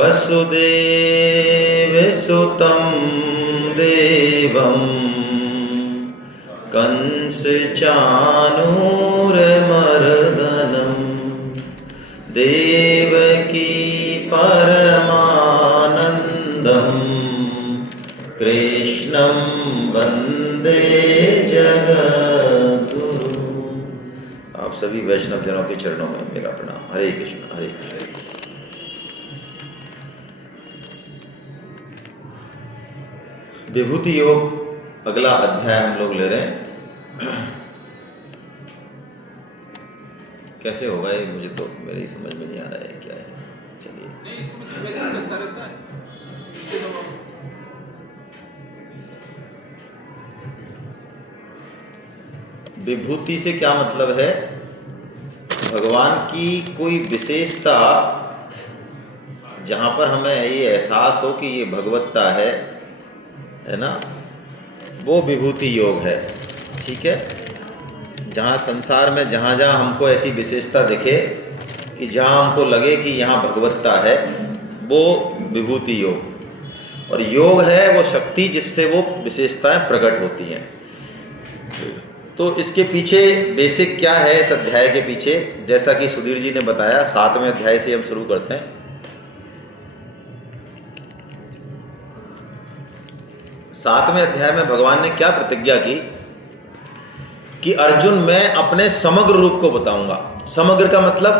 वसुदेवसुतं देवं कंसचाणूरमर्दनं देवकी परमानन्दं कृष्णं वन्दे जगद्गुरु। आप सभी वैष्णव जनों के चरणों में मेरा प्रणाम। हरे कृष्ण हरे कृष्ण। विभूति योग अगला अध्याय हम लोग ले रहे हैं। कैसे होगा ये, मुझे तो मेरी समझ में नहीं आ रहा है क्या है। चलिए नहीं, इसको वैसे चलता रहता है। विभूति से क्या मतलब है? भगवान की कोई विशेषता जहाँ पर हमें ये एहसास हो कि ये भगवत्ता है ना, वो विभूति योग है। ठीक है, जहाँ संसार में जहाँ जहाँ हमको ऐसी विशेषता दिखे कि जहाँ हमको लगे कि यहाँ भगवत्ता है, वो विभूति योग। और योग है वो शक्ति जिससे वो विशेषताएं प्रकट होती हैं। तो इसके पीछे बेसिक क्या है इस अध्याय के पीछे, जैसा कि सुधीर जी ने बताया, 7वें अध्याय से हम शुरू करते हैं। 7वें अध्याय में भगवान ने क्या प्रतिज्ञा की कि अर्जुन मैं अपने समग्र रूप को बताऊंगा। समग्र का मतलब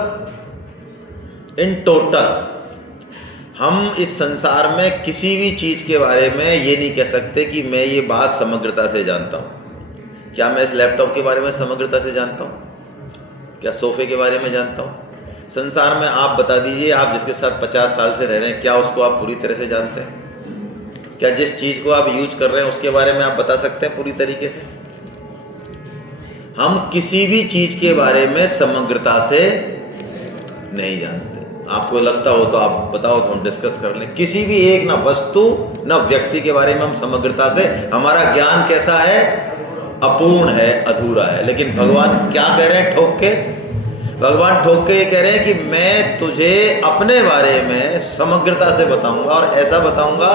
इन टोटल। हम इस संसार में किसी भी चीज के बारे में ये नहीं कह सकते कि मैं ये बात समग्रता से जानता हूं। क्या मैं इस लैपटॉप के बारे में समग्रता से जानता हूं? क्या सोफे के बारे में जानता हूं? संसार में आप बता दीजिए, आप जिसके साथ 50 साल से रह रहे हैं, क्या उसको आप पूरी तरह से जानते हैं? क्या जिस चीज़ को आप यूज कर रहे हैं उसके बारे में आप बता सकते हैं पूरी तरीके से? हम किसी भी चीज़ के बारे में समग्रता से नहीं जानते। आपको लगता हो तो आप बताओ, तो हम डिस्कस कर लें। किसी भी एक, ना वस्तु ना व्यक्ति के बारे में हम समग्रता से, हमारा ज्ञान कैसा है? अपूर्ण है, अधूरा है। लेकिन भगवान क्या कह रहे हैं ठोक के? भगवान ठोक के ये कह रहे हैं कि मैं तुझे अपने बारे में समग्रता से बताऊंगा, और ऐसा बताऊंगा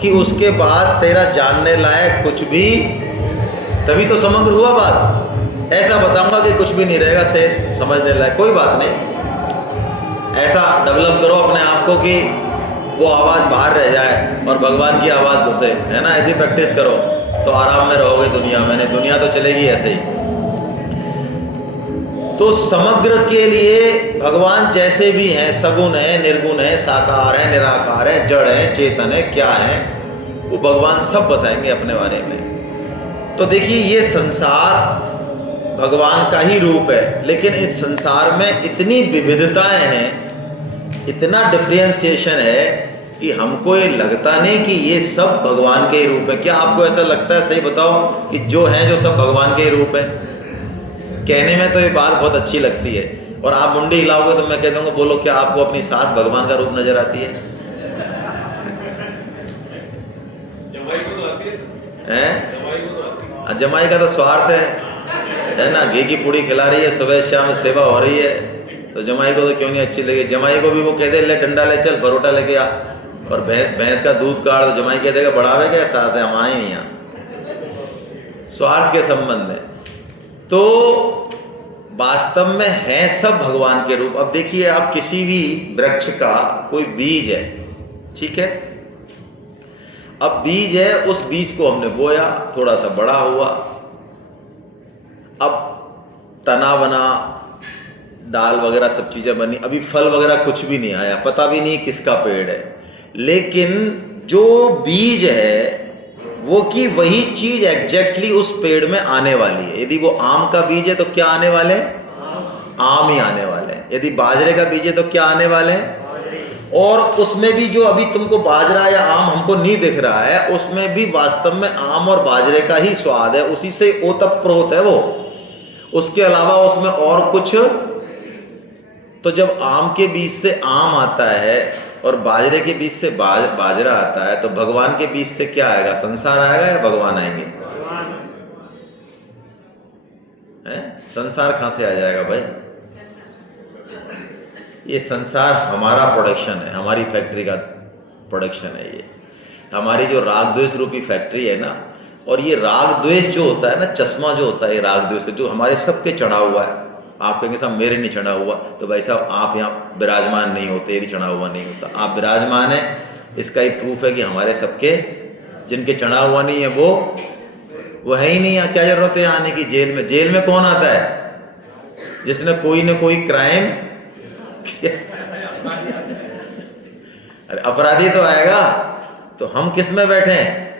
कि उसके बाद तेरा जानने लायक कुछ भी, तभी तो समग्र हुआ बात। ऐसा बताऊंगा कि कुछ भी नहीं रहेगा शेष समझने लायक, कोई बात नहीं। ऐसा डेवलप करो अपने आप को कि वो आवाज़ बाहर रह जाए और भगवान की आवाज़ घुसे, है ना। ऐसी प्रैक्टिस करो तो आराम में रहोगे दुनिया में। नहीं, दुनिया तो चलेगी ऐसे ही। तो समग्र के लिए भगवान जैसे भी हैं, सगुण है, निर्गुण है, साकार है, निराकार है, जड़ है, चेतन है, क्या है, वो भगवान सब बताएंगे अपने बारे में। तो देखिए, ये संसार भगवान का ही रूप है, लेकिन इस संसार में इतनी विविधताएं हैं, इतना डिफ्रेंसिएशन है कि हमको ये लगता नहीं कि ये सब भगवान के ही रूप है। क्या आपको ऐसा लगता है? सही बताओ कि जो है जो सब भगवान के ही रूप है। कहने में तो ये बात बहुत अच्छी लगती है, और आप मुंडी हिलाओगे तो मैं कह दूंगा, बोलो क्या आपको अपनी सास भगवान का रूप नजर आती है? जमाई का तो स्वार्थ है ना। घी की पूड़ी खिला रही है, सुबह शाम सेवा हो रही है, तो जमाई को तो क्यों नहीं अच्छी लगी। जमाई को भी वो कह दे ले डंडा ले चल, परोटा लेके आ, और भैंस का दूध काट, तो जमाई कह देगा बढ़ावे क्या सास है, हम आए नहीं यहाँ। स्वार्थ के संबंध है। तो वास्तव में है सब भगवान के रूप। अब देखिए, आप किसी भी वृक्ष का कोई बीज है, ठीक है, अब बीज है, उस बीज को हमने बोया, थोड़ा सा बड़ा हुआ, अब तना बना, दाल वगैरह सब चीजें बनी, अभी फल वगैरह कुछ भी नहीं आया, पता भी नहीं किसका पेड़ है। लेकिन जो बीज है वो की वही चीज एग्जैक्टली उस पेड़ में आने वाली है। यदि वो आम का बीज है तो क्या आने वाले हैं? आम ही आने वाले हैं। यदि बाजरे का बीज है तो क्या आने वाले हैं? और उसमें भी जो अभी तुमको बाजरा या आम हमको नहीं दिख रहा है, उसमें भी वास्तव में आम और बाजरे का ही स्वाद है, उसी से ओतप्रोत है वो, उसके अलावा उसमें और कुछ। तो जब आम के बीज से आम आता है और बाजरे के बीज से बाजरा आता है, तो भगवान के बीज से क्या आएगा? संसार आएगा या भगवान आएंगे? संसार कहां से आ जाएगा भाई? ये संसार हमारा प्रोडक्शन है, हमारी फैक्ट्री का प्रोडक्शन है। ये हमारी जो राग द्वेष रूपी फैक्ट्री है ना, और ये राग द्वेष जो होता है ना, चश्मा जो होता है ये राग द्वेष का, जो हमारे सबके चढ़ा हुआ है। आप कहेंगे साहब मेरे नहीं चढ़ा हुआ, तो भाई साहब आप यहाँ विराजमान नहीं होते यदि चढ़ा हुआ नहीं होता। आप विराजमान हैं, इसका ही प्रूफ है कि हमारे सबके, जिनके चढ़ा हुआ नहीं है वो है ही नहीं। यहाँ क्या जरूरत है आने की? जेल में कौन आता है? जिसने कोई ना कोई क्राइम किया। अरे अपराधी तो आएगा, तो हम किस में बैठे हैं?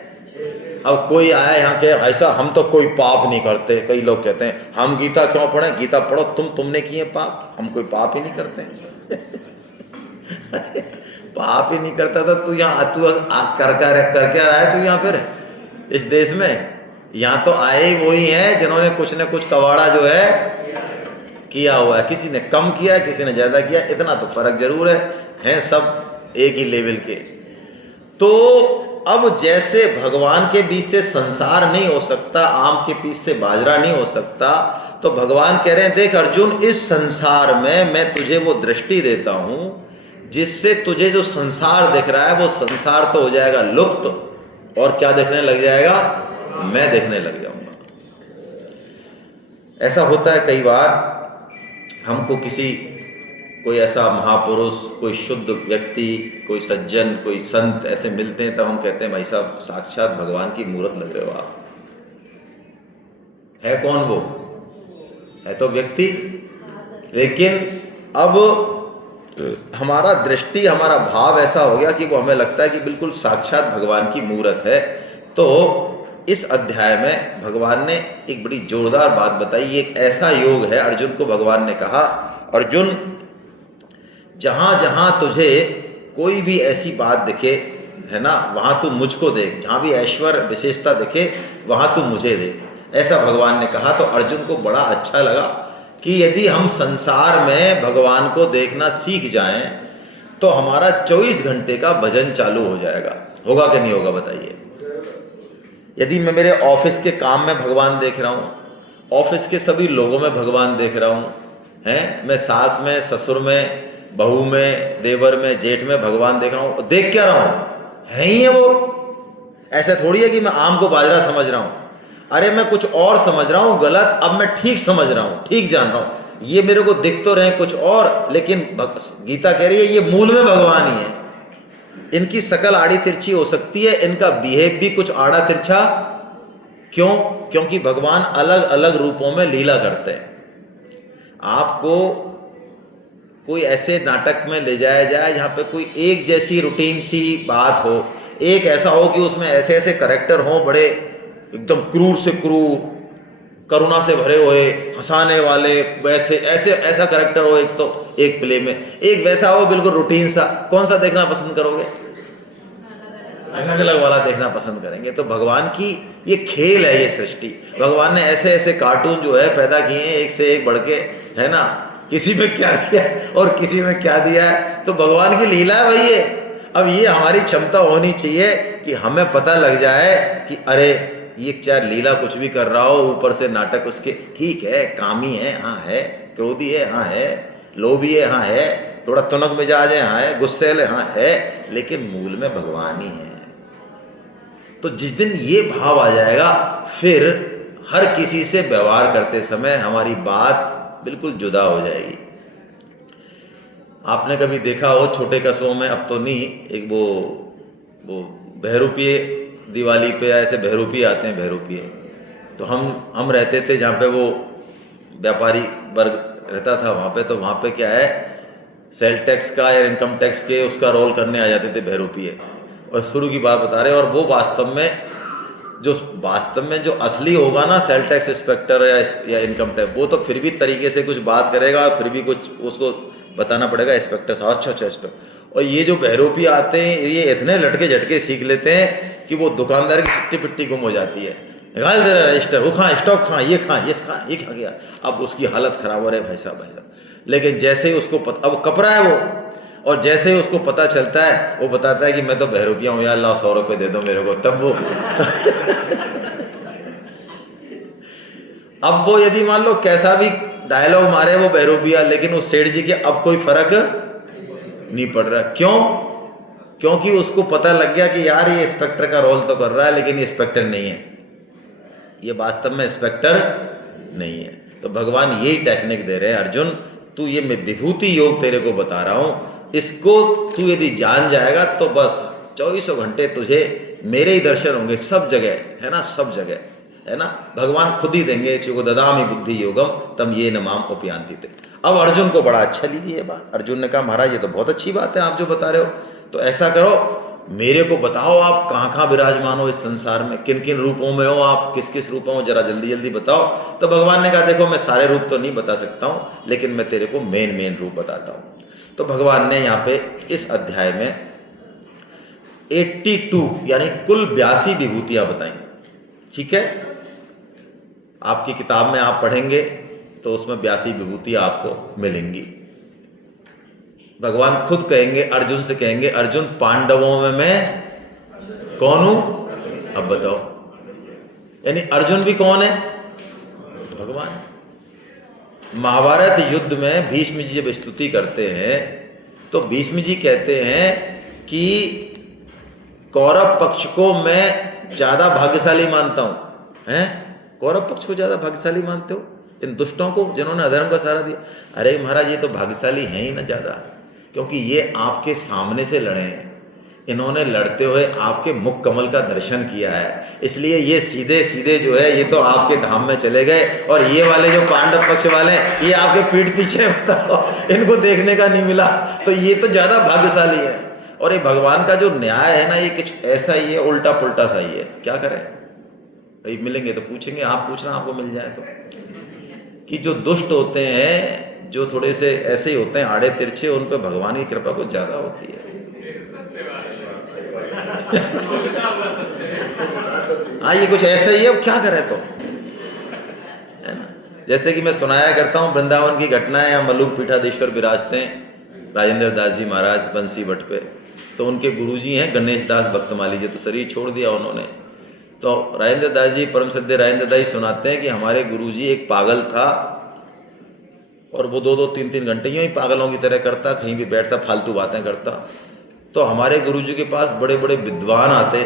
अब कोई आया यहाँ के, ऐसा हम तो कोई पाप नहीं करते। कई लोग कहते हैं हम गीता क्यों पढ़ें? गीता पढ़ो, तुमने किए पाप, हम कोई पाप ही नहीं करते। पाप ही नहीं करता था तू यहाँ, तू कर क्या रहा है तू यहाँ फिर इस देश में? यहाँ तो आए ही वही हैं जिन्होंने कुछ न कुछ कवाड़ा जो है किया हुआ है। किसी ने कम किया है, किसी ने ज़्यादा किया, इतना तो फर्क जरूर है, हैं सब एक ही लेवल के। तो अब जैसे भगवान के बीच से संसार नहीं हो सकता, आम के बीच से बाजरा नहीं हो सकता, तो भगवान कह रहे हैं देख अर्जुन, इस संसार में मैं तुझे वो दृष्टि देता हूं जिससे तुझे जो संसार दिख रहा है वो संसार तो हो जाएगा लुप्त, और क्या देखने लग जाएगा? मैं देखने लग जाऊंगा। ऐसा होता है कई बार, हमको कोई ऐसा महापुरुष, कोई शुद्ध व्यक्ति, कोई सज्जन, कोई संत ऐसे मिलते हैं, तब हम कहते हैं भाई साहब साक्षात भगवान की मूर्त लग रहे हो आप। है कौन वो? है तो व्यक्ति, लेकिन अब हमारा दृष्टि, हमारा भाव ऐसा हो गया कि वो हमें लगता है कि बिल्कुल साक्षात भगवान की मूर्त है। तो इस अध्याय में भगवान ने एक बड़ी जोरदार बात बताई। एक ऐसा योग है, अर्जुन को भगवान ने कहा अर्जुन, जहां जहां तुझे कोई भी ऐसी बात दिखे है ना, वहां तू मुझको देख। जहां भी ऐश्वर्य विशेषता दिखे वहां तू मुझे देख। ऐसा भगवान ने कहा। तो अर्जुन को बड़ा अच्छा लगा कि यदि हम संसार में भगवान को देखना सीख जाएं तो हमारा 24 घंटे का भजन चालू हो जाएगा। होगा कि नहीं होगा बताइए? यदि मैं मेरे ऑफिस के काम में भगवान देख रहा हूँ, ऑफिस के सभी लोगों में भगवान देख रहा हूँ, हैं, मैं सास में, ससुर में, बहू में, देवर में, जेठ में भगवान देख रहा हूँ, देख क्या रहा हूँ? है ही है वो। ऐसा थोड़ी है कि मैं आम को बाजरा समझ रहा हूँ। अरे मैं कुछ और समझ रहा हूँ गलत, अब मैं ठीक समझ रहा हूँ, ठीक जान रहा हूँ। ये मेरे को दिख तो रहे कुछ और, लेकिन गीता कह रही है ये मूल में भगवान ही है। इनकी शकल आड़ी तिरछी हो सकती है, इनका बिहेव भी कुछ आड़ा तिरछा। क्यों? क्योंकि भगवान अलग अलग रूपों में लीला करते हैं। आपको कोई ऐसे नाटक में ले जाया जाए जहाँ पे कोई एक जैसी रूटीन सी बात हो, एक ऐसा हो कि उसमें ऐसे ऐसे करैक्टर हों, बड़े एकदम क्रूर से क्रूर, करुणा से भरे हुए, हंसाने वाले, वैसे ऐसे ऐसा करैक्टर हो एक, तो एक प्ले में एक वैसा हो बिल्कुल रूटीन सा। कौन सा देखना पसंद करोगे? अलग अलग वाला देखना पसंद करेंगे। तो भगवान की ये खेल है, ये सृष्टि। भगवान ने ऐसे ऐसे कार्टून जो है पैदा किए हैं, एक से एक बढ़ के, है ना, किसी में क्या दिया है और किसी में क्या दिया है। तो भगवान की लीला है भाई ये। अब ये हमारी क्षमता होनी चाहिए कि हमें पता लग जाए कि अरे ये चाहे लीला कुछ भी कर रहा हो, ऊपर से नाटक उसके ठीक है, कामी है हाँ है, क्रोधी है हाँ है, लोभी है हाँ है, थोड़ा तुनक मिजाज है हाँ है, गुस्सेल है हाँ है, लेकिन मूल में भगवान ही है। तो जिस दिन ये भाव आ जाएगा, फिर हर किसी से व्यवहार करते समय हमारी बात बिल्कुल जुदा हो जाएगी। आपने कभी देखा हो छोटे कस्बों में, अब तो नहीं, एक वो बहरूपिये दिवाली पे ऐसे बहरूपिये आते हैं, बहरूपिये। तो हम रहते थे जहाँ पे वो व्यापारी वर्ग रहता था वहाँ पे, तो वहाँ पे क्या है, सेल टैक्स का या इनकम टैक्स के उसका रोल करने आ जाते थे बहरूपिये। और शुरू की बात बता रहे, और वो वास्तव में जो असली होगा ना सेल टैक्स इंस्पेक्टर या इनकम टैक्स, वो तो फिर भी तरीके से कुछ बात करेगा, फिर भी कुछ उसको बताना पड़ेगा इंस्पेक्टर साहब, अच्छा इंस्पेक्टर। और ये जो बहरूपी आते हैं ये इतने लटके झटके सीख लेते हैं कि वो दुकानदार की सिट्टी पिट्टी गुम हो जाती है। निकाल दे रहा रजिस्टर, वो खा स्टॉक खा, ये खा गया। अब उसकी हालत खराब हो रही है भाई साहब। लेकिन जैसे ही उसको अब कपड़ा है वो, और जैसे ही उसको पता चलता है वो बताता है कि मैं तो बहरूपिया हूँ यार, ला 100 रुपये दे दो मेरे को। तब वो अब वो यदि मान लो कैसा भी डायलॉग मारे वो बहरूपिया, लेकिन उस सेठ जी के अब कोई फर्क नहीं पड़ रहा। क्यों? क्योंकि उसको पता लग गया कि यार ये इंस्पेक्टर का रोल तो कर रहा है लेकिन ये इंस्पेक्टर नहीं है, ये वास्तव में इंस्पेक्टर नहीं है। तो भगवान यही टेक्निक दे रहे हैं, अर्जुन तू ये मैं विभूति योग तेरे को बता रहा हूं, इसको तू यदि जान जाएगा तो बस 24 घंटे तुझे मेरे ही दर्शन होंगे सब जगह, है ना, सब जगह, है ना। भगवान खुद ही देंगे, इसी को ददामि बुद्धि योगम तम ये न माम उपयांति ते। अब अर्जुन को बड़ा अच्छा लगी ये बात। अर्जुन ने कहा महाराज ये तो बहुत अच्छी बात है आप जो बता रहे हो, तो ऐसा करो मेरे को बताओ आप कहाँ कहाँ विराजमान हो इस संसार में, किन किन रूपों में हो आप, किस किस रूपों में, जरा जल्दी जल्दी बताओ। तो भगवान ने कहा देखो मैं सारे रूप तो नहीं बता सकता हूँ लेकिन मैं तेरे को मेन रूप बताता हूँ। तो भगवान ने यहाँ पे इस अध्याय में 82 यानी कुल 82 विभूतियाँ बताई। ठीक है, आपकी किताब में आप पढ़ेंगे तो उसमें 82 विभूतियाँ आपको मिलेंगी। भगवान खुद कहेंगे, अर्जुन से कहेंगे अर्जुन पांडवों में मैं कौन हूं, अब बताओ। यानी अर्जुन भी कौन है? भगवान। महाभारत युद्ध में भीष्म जी जब स्तुति करते हैं तो भीष्म जी कहते हैं कि कौरव पक्ष को मैं ज्यादा भाग्यशाली मानता हूं। हैं, कौरव पक्ष को ज्यादा भाग्यशाली मानते हो इन दुष्टों को जिन्होंने अधर्म का सहारा दिया? अरे महाराज ये तो भाग्यशाली हैं ही ना ज्यादा, क्योंकि ये आपके सामने से लड़े हैं, इन्होंने लड़ते हुए आपके मुख कमल का दर्शन किया है, इसलिए ये सीधे सीधे जो है ये तो आपके धाम में चले गए। और ये वाले जो पांडव पक्ष वाले हैं ये आपके पीठ पीछे, बताओ इनको देखने का नहीं मिला, तो ये तो ज़्यादा भाग्यशाली है। और ये भगवान का जो न्याय है ना ये कुछ ऐसा ही है, उल्टा पुल्टा सा ही है। क्या करें भाई, मिलेंगे तो पूछेंगे, आप पूछना आपको मिल जाए तो। कि जो दुष्ट होते हैं, जो थोड़े से ऐसे ही होते हैं आड़े तिरछे, उन पे भगवान की कृपा कुछ ज्यादा होती है। हाँ ये कुछ ऐसा ही है, क्या करें तो, है ना। जैसे कि मैं सुनाया करता हूँ वृंदावन की घटनाएं, या मलुक पीठाधीश्वर विराजते हैं राजेंद्र दास जी महाराज बंसी भट्ट पे, तो उनके गुरुजी हैं गणेश दास भक्तमाली जी, तो शरीर छोड़ दिया उन्होंने। तो राजेंद्र दास जी, परम सद्य राजेंद्र दास जी सुनाते हैं कि हमारे गुरुजी एक पागल था और वो 2-2, 3-3 घंटे यूँ ही पागलों की तरह करता, कहीं भी बैठता, फालतू बातें करता। तो हमारे गुरुजी के पास बड़े बड़े विद्वान आते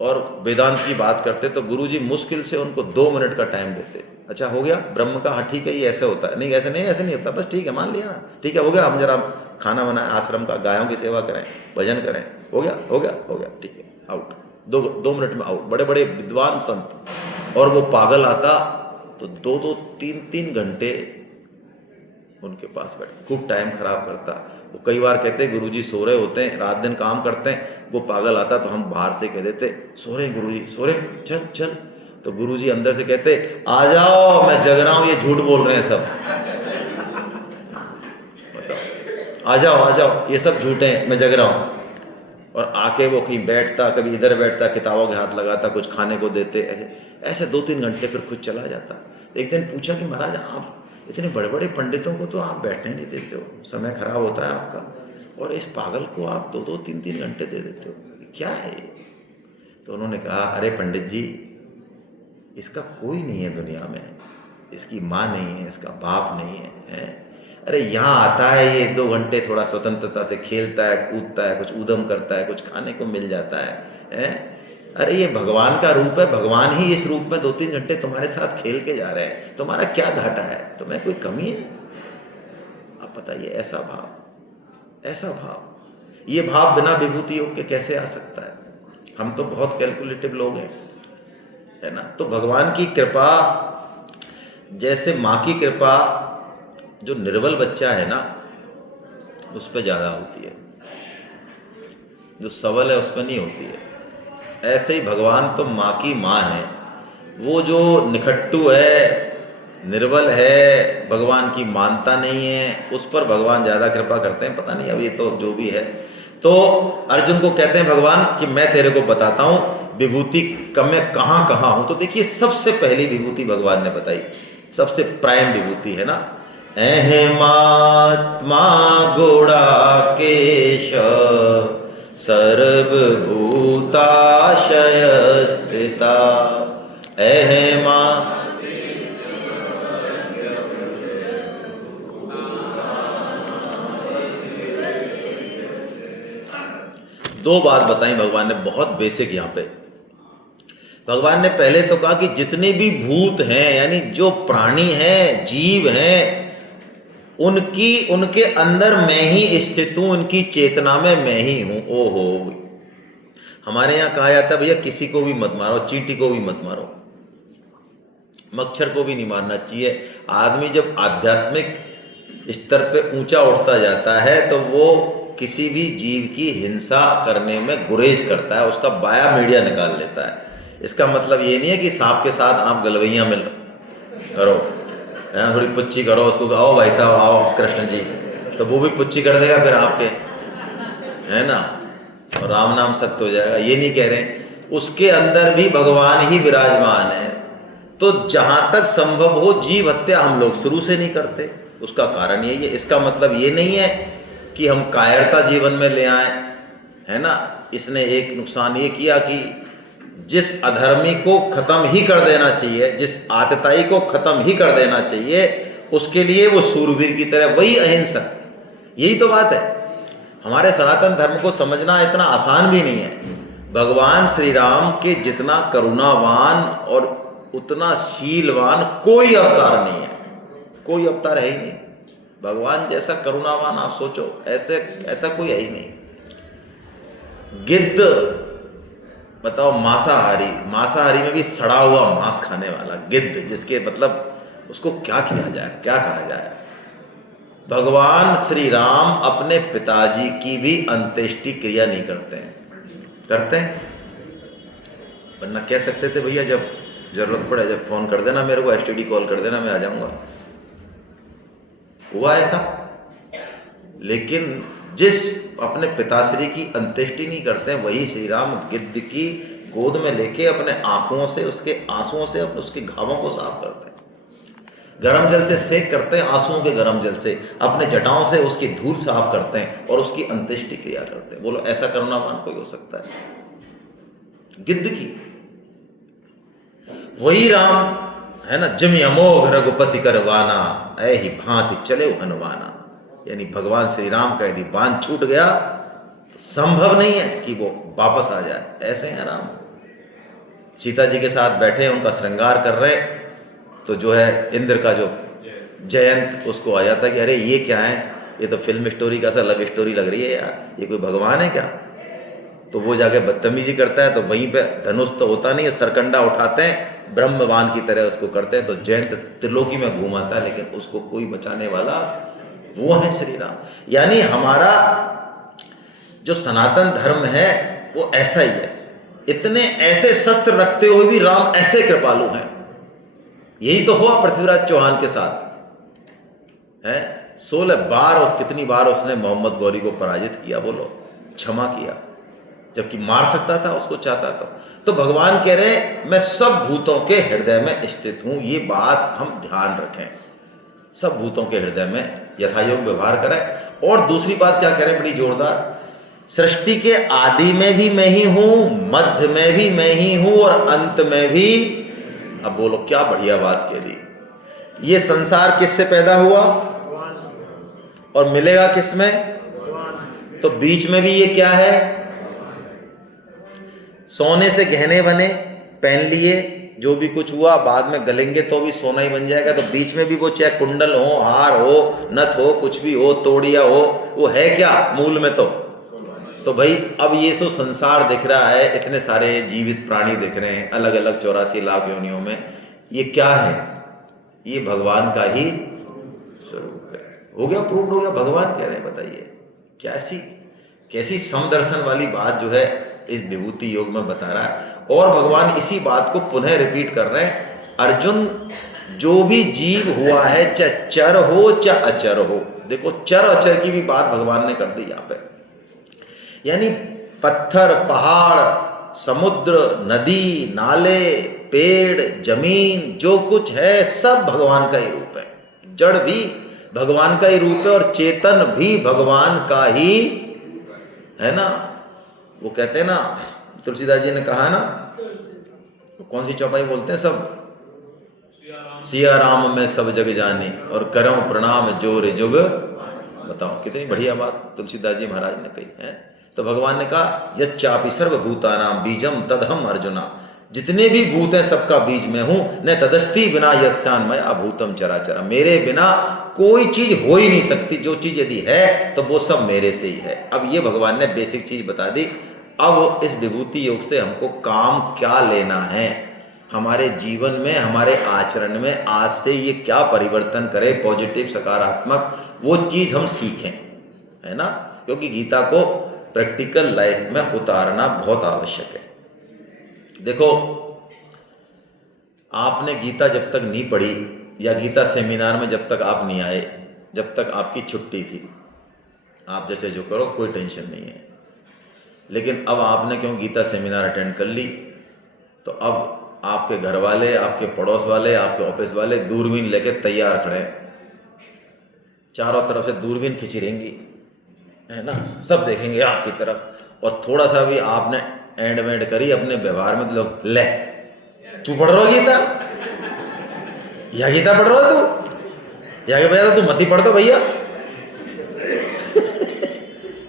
और वेदांत की बात करते, तो गुरुजी मुश्किल से उनको 2 मिनट का टाइम देते। अच्छा हो गया ब्रह्म का, हाँ ठीक है ये ऐसे होता है, नहीं ऐसे नहीं, ऐसे नहीं होता, बस ठीक है मान लिया ना, ठीक है हो गया, हम जरा खाना बनाएं आश्रम का, गायों की सेवा करें, भजन करें, हो गया हो गया हो गया, ठीक है आउट, 2 मिनट में आउट। बड़े बड़े विद्वान संत। और वो पागल आता तो 2-2, 3-3 घंटे उनके पास बैठ, खूब टाइम खराब करता। वो कई बार कहते गुरुजी सो रहे होते हैं, रात दिन काम करते हैं, वो पागल आता तो हम बाहर से कह देते सो रहे गुरुजी, सो रहे, चल चल। तो गुरुजी अंदर से कहते आ जाओ मैं जग रहा हूं, ये झूठ बोल रहे हैं सब, बताओ आ जाओ ये सब झूठे हैं, मैं जग रहा हूं। और आके वो कहीं बैठता, कभी इधर बैठता, किताबों के हाथ लगाता, कुछ खाने को देते, ऐसे 2-3 घंटे फिर खुद चला जाता। एक दिन पूछा कि महाराज आप इतने बड़े बड़े पंडितों को तो आप बैठने नहीं देते हो, समय खराब होता है आपका, और इस पागल को आप 2-2, 3-3 घंटे दे देते हो, क्या है ये? तो उन्होंने कहा अरे पंडित जी इसका कोई नहीं है दुनिया में, इसकी माँ नहीं है, इसका बाप नहीं है, अरे यहाँ आता है ये 2 घंटे थोड़ा स्वतंत्रता से खेलता है, कूदता है, कुछ ऊधम करता है, कुछ खाने को मिल जाता है? अरे ये भगवान का रूप है, भगवान ही इस रूप में 2-3 घंटे तुम्हारे साथ खेल के जा रहे हैं, तुम्हारा क्या घाटा है, तुम्हें कोई कमी है? आप बताइए, ऐसा भाव, ऐसा भाव, ये भाव बिना विभूति योग के कैसे आ सकता है? हम तो बहुत कैलकुलेटिव लोग हैं, है ना। तो भगवान की कृपा, जैसे माँ की कृपा जो निर्बल बच्चा है ना उस पर ज़्यादा होती है, जो सबल है उस पर नहीं होती है, ऐसे ही भगवान तो माँ की माँ है। वो जो निखट्टू है, निर्बल है, भगवान की मानता नहीं है, उस पर भगवान ज़्यादा कृपा करते हैं। पता नहीं अब ये तो जो भी है। तो अर्जुन को कहते हैं भगवान कि मैं तेरे को बताता हूँ विभूति का मैं कहाँ कहाँ हूँ। तो देखिए सबसे पहली विभूति भगवान ने बताई, सबसे प्राइम विभूति है ना, अहमात्मा गुणाकेश सर्वभूताशय स्थिता अहमा। दो बात बताई भगवान ने बहुत बेसिक यहाँ पे। भगवान ने पहले तो कहा कि जितने भी भूत हैं, यानी जो प्राणी हैं, जीव हैं, उनके अंदर मैं ही स्थित हूँ, उनकी चेतना में मैं ही हूँ। ओहो, हमारे यहाँ कहा जाता है भैया किसी को भी मत मारो, चींटी को भी मत मारो, मच्छर को भी नहीं मारना चाहिए। आदमी जब आध्यात्मिक स्तर पे ऊंचा उठता जाता है तो वो किसी भी जीव की हिंसा करने में गुरेज करता है, उसका बाया मीडिया निकाल लेता है। इसका मतलब ये नहीं है कि सांप के साथ आप गलवैया में करो, थोड़ी पुच्ची करो उसको, आओ भाई साहब आओ कृष्ण जी, तो वो भी पुच्ची कर देगा फिर आपके, है ना, और राम नाम सत्य हो जाएगा। ये नहीं कह रहे, उसके अंदर भी भगवान ही विराजमान है। तो जहां तक संभव हो जीव हत्या हम लोग शुरू से नहीं करते, उसका कारण यही है। इसका मतलब ये नहीं है कि हम कायरता जीवन में ले आए, है ना। इसने एक नुकसान ये किया कि जिस अधर्मी को खत्म ही कर देना चाहिए, जिस आतताई को खत्म ही कर देना चाहिए, उसके लिए वो सूरवीर की तरह, वही अहिंसक। यही तो बात है। हमारे सनातन धर्म को समझना इतना आसान भी नहीं है। भगवान श्री राम के जितना करुणावान और उतना शीलवान कोई अवतार नहीं है, कोई अवतार है ही नहीं। भगवान जैसा करुणावान आप सोचो, ऐसा कोई है ही नहीं। गिद्ध बताओ, मांसाहारी में भी सड़ा हुआ मांस खाने वाला गिद्ध, जिसके मतलब उसको क्या किया जाए, क्या कहा जाए। भगवान श्री राम अपने पिताजी की भी अंत्येष्टि क्रिया नहीं करते हैं, करते हैं? वरना कह सकते थे भैया जब जरूरत पड़े जब फोन कर देना मेरे को, एसटीडी कॉल कर देना, मैं आ जाऊंगा। हुआ ऐसा? लेकिन जिस अपने पिताश्री की अंत्येष्टि नहीं करते हैं, वही श्री राम गिद्ध की गोद में लेके अपने आंखों से, उसके आंसुओं से अपने उसके घावों को साफ करते हैं, गर्म जल से सेक करते हैं, आंसुओं के गर्म जल से अपने जटाओं से उसकी धूल साफ करते हैं और उसकी अंत्येष्टि क्रिया करते हैं। बोलो ऐसा करुणावान कोई हो सकता है? गिद्ध की। वही राम है ना, जिम अमोघ रघुपति करवाना, ऐ ही भांति चले हनुमाना। यानी भगवान श्री राम का यदि बांध छूट गया, संभव नहीं है कि वो वापस आ जाए। ऐसे हैं राम। सीता जी के साथ बैठे, उनका श्रृंगार कर रहे, तो जो है इंद्र का जो जयंत, उसको आ जाता है कि अरे ये क्या है, ये तो फिल्म स्टोरी का सा लव स्टोरी लग रही है यार, ये कोई भगवान है क्या? तो वो जाके बदतमीजी करता है, तो वहीं पे धनुष तो होता नहीं है, सरकंडा उठाते हैं, ब्रह्मवान की तरह उसको करते हैं, तो जयंत त्रिलोकी में घूमाता है, लेकिन उसको कोई बचाने वाला वो है श्री राम। यानी हमारा जो सनातन धर्म है वो ऐसा ही है। इतने ऐसे शस्त्र रखते हुए भी राम ऐसे कृपालु हैं। यही तो हुआ पृथ्वीराज चौहान के साथ है। 16 बार और कितनी बार उसने मोहम्मद गौरी को पराजित किया, बोलो, क्षमा किया, जबकि मार सकता था, उसको चाहता तो भगवान कह रहे हैं मैं सब भूतों के हृदय में स्थित हूं। ये बात हम ध्यान रखें, सब भूतों के हृदय में यथायोग व्यवहार करें। और दूसरी बात क्या करें, बड़ी जोरदार, सृष्टि के आदि में भी मैं ही हूं, मध्य में भी मैं ही हूं और अंत में भी। अब बोलो क्या बढ़िया बात कह दी। ये संसार किससे पैदा हुआ और मिलेगा किसमें? तो बीच में भी ये क्या है? सोने से गहने बने, पहन लिए, जो भी कुछ हुआ बाद में गलेंगे तो भी सोना ही बन जाएगा। तो बीच में भी वो चाहे कुंडल हो, हार हो, नथ हो, कुछ भी हो, तोड़िया हो, वो है क्या मूल में? तो भाई अब ये सो संसार दिख रहा है, इतने सारे जीवित प्राणी दिख रहे हैं अलग अलग 84 लाख योनियों में, ये क्या है? ये भगवान का ही स्वरूप है। हो गया, प्रूव्ड हो गया, भगवान कह रहे हैं। बताइए कैसी समदर्शन वाली बात जो है इस विभूति योग में बता रहा है। और भगवान इसी बात को पुनः रिपीट कर रहे हैं, अर्जुन जो भी जीव हुआ है, चाहे चर हो चाहे अचर हो, देखो चर अचर की भी बात भगवान ने कर दी यहाँ पे। यानी पत्थर, पहाड़, समुद्र, नदी, नाले, पेड़, जमीन, जो कुछ है सब भगवान का ही रूप है। जड़ भी भगवान का ही रूप है और चेतन भी भगवान का ही है ना। वो कहते हैं ना, तुलसीदास जी ने कहा है ना, कौन सी चौपाई बोलते हैं सब, सिया राम में सब जग जानी और करम प्रणाम जोर जुग। बताओ कितनी बढ़िया बात तुलसीदास जी महाराज ने कही है। तो भगवान ने कहा यच्चापि सर्वभूतानां बीजम तदहम अर्जुना, जितने भी भूत हैं सबका बीज मैं हूं, न तदस्ति बिना यत्स्यान् मया भूतम चराचर, मेरे बिना कोई चीज हो ही नहीं सकती, जो चीज यदि है तो वो सब मेरे से ही है। अब ये भगवान ने बेसिक चीज बता दी। अब इस विभूति योग से हमको काम क्या लेना है, हमारे जीवन में, हमारे आचरण में आज से ये क्या परिवर्तन करे, पॉजिटिव सकारात्मक, वो चीज हम सीखें, है ना, क्योंकि गीता को प्रैक्टिकल लाइफ में उतारना बहुत आवश्यक है। देखो, आपने गीता जब तक नहीं पढ़ी या गीता सेमिनार में जब तक आप नहीं आए, जब तक आपकी छुट्टी थी, आप जैसे जो करो कोई टेंशन नहीं है। लेकिन अब आपने क्यों गीता सेमिनार अटेंड कर ली, तो अब आपके घर वाले, आपके पड़ोस वाले, आपके ऑफिस वाले दूरबीन लेके तैयार खड़े हैं, चारों तरफ से दूरबीन खिंची रहेंगी, है ना, सब देखेंगे आपकी तरफ। और थोड़ा सा भी आपने एंड वेंड करी अपने व्यवहार में, तो लोग ले तू पढ़ रहा गीता, या गीता पढ़ रहा तू, या भैया तू मत ही पढ़ दो भैया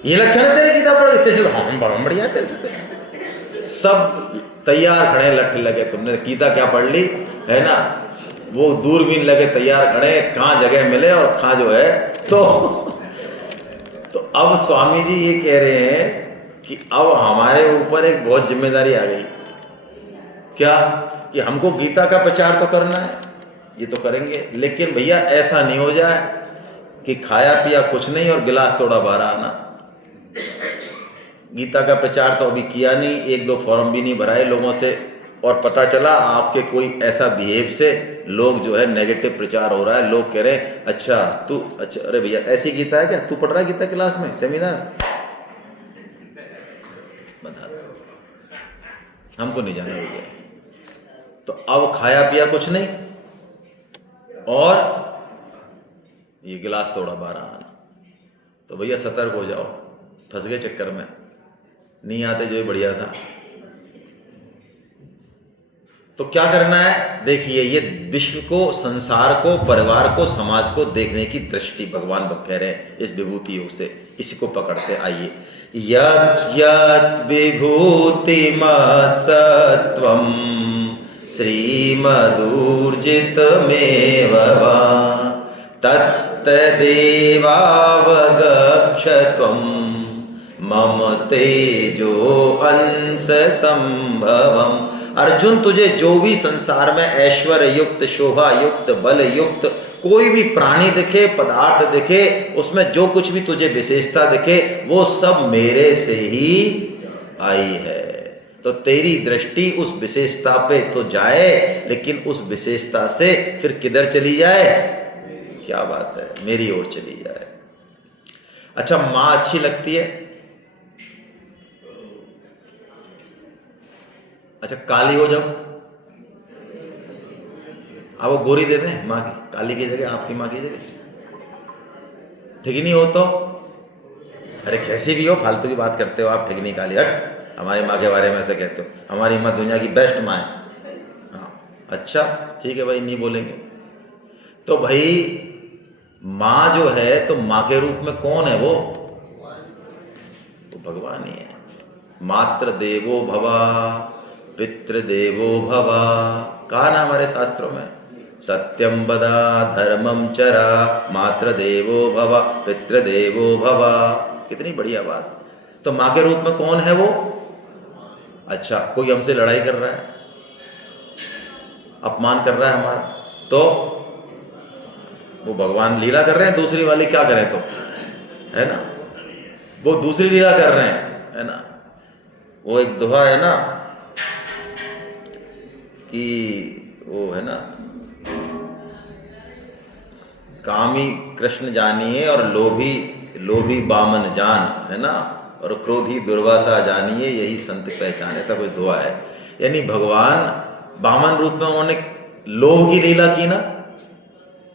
ये लक्ष्य ना तेरे गीता पढ़, तेरे से हम बढ़िया, तेरे से सब तैयार खड़े लट लगे, तुमने गीता क्या पढ़ ली, है ना, वो दूरबीन लगे तैयार खड़े, कहाँ जगह मिले और कहाँ जो है। तो अब स्वामी जी ये कह रहे हैं कि अब हमारे ऊपर एक बहुत जिम्मेदारी आ गई, क्या, कि हमको गीता का प्रचार तो करना है, ये तो करेंगे, लेकिन भैया ऐसा नहीं हो जाए कि खाया पिया कुछ नहीं और गिलास तोड़ा बाहर आना। गीता का प्रचार तो अभी किया नहीं, एक दो फॉर्म भी नहीं भराए लोगों से, और पता चला आपके कोई ऐसा बिहेव से लोग जो है नेगेटिव प्रचार हो रहा है, लोग कह रहे हैं अच्छा तू, अच्छा अरे भैया ऐसी गीता है क्या, तू पढ़ रहा है गीता क्लास में सेमिनार, बता हमको नहीं जाना भैया। तो अब खाया पिया कुछ नहीं और ये गिलास तोड़ा बाहर आना, तो भैया सतर्क हो जाओ, फंस गए चक्कर में, नहीं आते जो ही बढ़िया था। तो क्या करना है, देखिए ये विश्व को, संसार को, परिवार को, समाज को देखने की दृष्टि भगवान कह रहे हैं इस विभूति योग से, इसी को पकड़ते आइए। यत् यत् विभूतिम सत्वम श्रीमदूर्जितमेव वा तत्तदेवावगच्छत्वं मम तेजो अंश संभवम। अर्जुन, तुझे जो भी संसार में ऐश्वर्य युक्त, शोभा युक्त, बल युक्त कोई भी प्राणी दिखे, पदार्थ दिखे, उसमें जो कुछ भी तुझे विशेषता दिखे, वो सब मेरे से ही आई है। तो तेरी दृष्टि उस विशेषता पे तो जाए, लेकिन उस विशेषता से फिर किधर चली जाए, क्या बात है, मेरी ओर चली जाए। अच्छा, माँ अच्छी लगती है, अच्छा काली हो जब, अब वो गोरी दे दें माँ की, काली की जगह, आपकी माँ की जगह, ठीक नहीं हो तो, अरे कैसी भी हो, फालतू की बात करते हो आप, ठीक नहीं काली, हट, हमारी माँ के बारे में ऐसे कहते हो, हमारी माँ दुनिया की बेस्ट माँ है। हाँ अच्छा ठीक है भाई, नहीं बोलेंगे। तो भाई माँ जो है, तो माँ के रूप में कौन है वो भगवान ही है। मात्र देवो भवा पितृदेवो भवा, कहा ना हमारे शास्त्रों में, सत्यम बदा धर्मम चरा मात्र देवो भवा पितृदेवो भवा, कितनी बढ़िया बात। तो माँ के रूप में कौन है वो? अच्छा, कोई हमसे लड़ाई कर रहा है, अपमान कर रहा है हमारा, तो वो भगवान लीला कर रहे हैं, दूसरी वाली क्या करें तो, है ना, वो दूसरी लीला कर रहे हैं, है ना। वो एक दोहा है ना कि वो है ना, कामी कृष्ण जानिए और लोभी बामन जान, है ना, और क्रोधी दुर्वासा जानिए यही संत पहचान, ऐसा कोई दुआ है। यानी भगवान बामन रूप में उन्होंने लोभ की लीला की ना,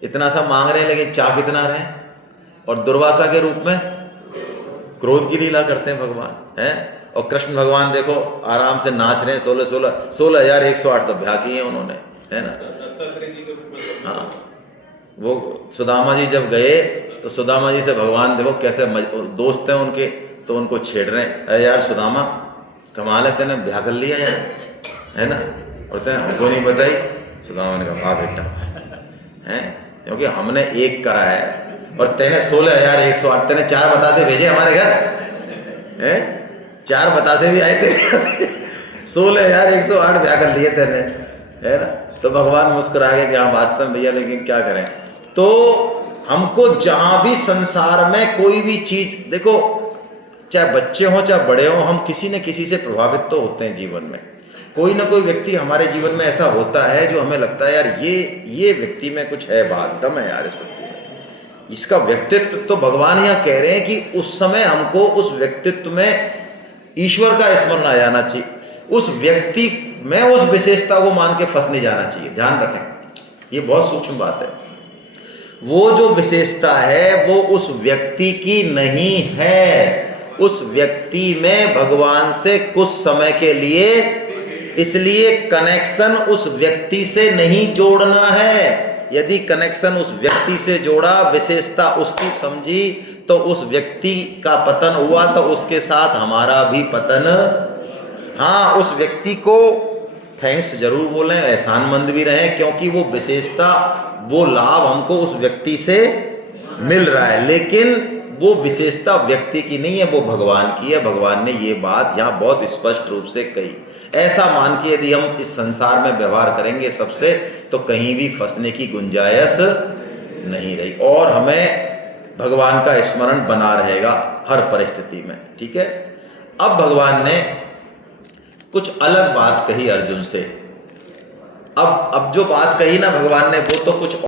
इतना सा मांग रहे हैं लेकिन चाह कितना रहे हैं, और दुर्वासा के रूप में क्रोध की लीला करते हैं भगवान, हैं। और कृष्ण भगवान देखो आराम से नाच रहे हैं, 16,108 तो ब्याह किए हैं उन्होंने, है ना। हाँ, वो सुदामा जी जब गए तो सुदामा जी से भगवान देखो कैसे दोस्त हैं उनके, तो उनको छेड़ रहे हैं, अरे यार सुदामा कमाल है, तेने ब्याह कर लिया यार, है ना, और तेने हमको नहीं बताई। सुदामा ने कहा वाह बेटा, हैं, क्योंकि हमने एक करा है और तेने 16,108, तेने 4 बतासे भेजे हमारे घर, हैं, 4 बतासे भी आए थे 16,108 ब्याह कर लिए तेने, है ना। तो भगवान मुस्कुरा गए कि हाँ वास्तव में भैया, लेकिन क्या करें। तो हमको जहाँ भी संसार में कोई भी चीज, देखो चाहे बच्चे हों चाहे बड़े हों, हम किसी न किसी से प्रभावित तो होते हैं जीवन में। कोई ना कोई व्यक्ति हमारे जीवन में ऐसा होता है जो हमें लगता है यार ये व्यक्ति में कुछ है, बात दम है यार इस व्यक्ति में, इसका व्यक्तित्व। तो भगवान यहाँ कह रहे हैं कि उस समय हमको उस व्यक्तित्व में ईश्वर का स्मरण आ जाना चाहिए, उस व्यक्ति में उस विशेषता को मान के फंस नहीं जाना चाहिए। ध्यान रखें, ये बहुत सूक्ष्म बात है। वो जो विशेषता है वो उस व्यक्ति की नहीं है, उस व्यक्ति में भगवान से कुछ समय के लिए, इसलिए कनेक्शन उस व्यक्ति से नहीं जोड़ना है। यदि कनेक्शन उस व्यक्ति से जोड़ा, विशेषता उसकी समझी, तो उस व्यक्ति का पतन हुआ तो उसके साथ हमारा भी पतन। हाँ, उस व्यक्ति को थैंक्स जरूर बोलें, एहसानमंद भी रहें, क्योंकि वो विशेषता, वो लाभ हमको उस व्यक्ति से मिल रहा है, लेकिन वो विशेषता व्यक्ति की नहीं है, वो भगवान की है। भगवान ने ये बात यहाँ बहुत स्पष्ट रूप से कही। ऐसा मान के यदि हम इस संसार में व्यवहार करेंगे सबसे, तो कहीं भी फंसने की गुंजाइश नहीं रही, और हमें भगवान का स्मरण बना रहेगा हर परिस्थिति में। ठीक है। अब भगवान ने कुछ अलग बात कही अर्जुन से। अब जो बात कही ना भगवान ने, वो तो कुछ